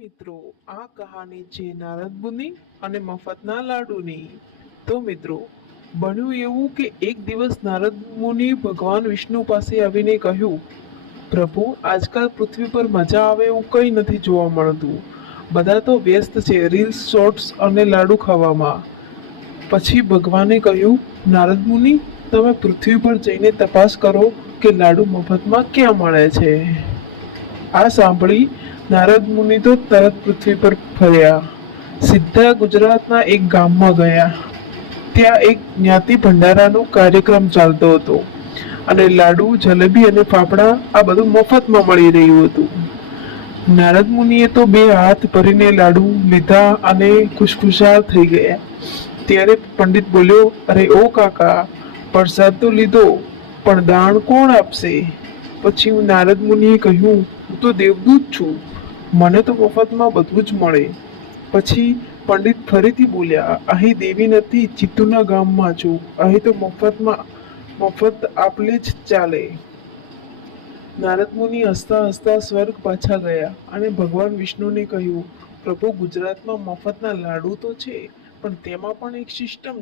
મિત્રો, આ કહાની છે નારદ મુનિ અને મફતના લાડુની. તો મિત્રો, બન્યું એવું કે એક દિવસ નારદ મુનિ ભગવાન વિષ્ણુ પાસે આવીને કહ્યું, પ્રભુ, આજકાલ પૃથ્વી પર મજા આવે એવું કંઈ નથી જોવા મળતું. બધા તો વ્યસ્ત છે રીલ્સ, શોર્ટ્સ અને લાડુ ખાવામાં. પછી ભગવાને કહ્યું, નારદ મુનિ, તમે પૃથ્વી પર જઈને તપાસ કરો કે લાડુ મફતમાં ક્યાં મળે છે. આ સાંભળી નારદ મુનિ તો તરત પૃથ્વી પર ફર્યા. સીધા ગુજરાતના એક ગામમાં ગયા. ત્યાં એક જ્ઞાતિ ભંડારાનો કાર્યક્રમ ચાલતો હતો અને લાડુ, જલેબી અને ફાફડા આ બધું મફતમાં મળી રહ્યું હતું. નારદ મુનિએ તો બે હાથ ભરીને લાડુ લીધા અને ખુશખુશાલ થઈ ગયા. ત્યારે પંડિત બોલ્યો, અરે ઓ કાકા, પ્રસાદ તો લીધો, પણ દાન કોણ આપશે? પછી નારદ મુનિએ કહ્યું, હું તો દેવદૂત છું, મને તો મફતમાં બધું જ મળે. પછી પંડિત ફરીથી બોલ્યા, અહીં દેવી નથી, ચિત્તુના ગામમાં છું, અહીં તો મફત આપલે જ ચાલે. નારદ મુનિ હસતા હસતા સ્વર્ગ પાછા ગયા અને ભગવાન વિષ્ણુને કહ્યું, પ્રભુ, ગુજરાતમાં મફતના લાડુ તો છે, પણ તેમાં પણ એક સિસ્ટમ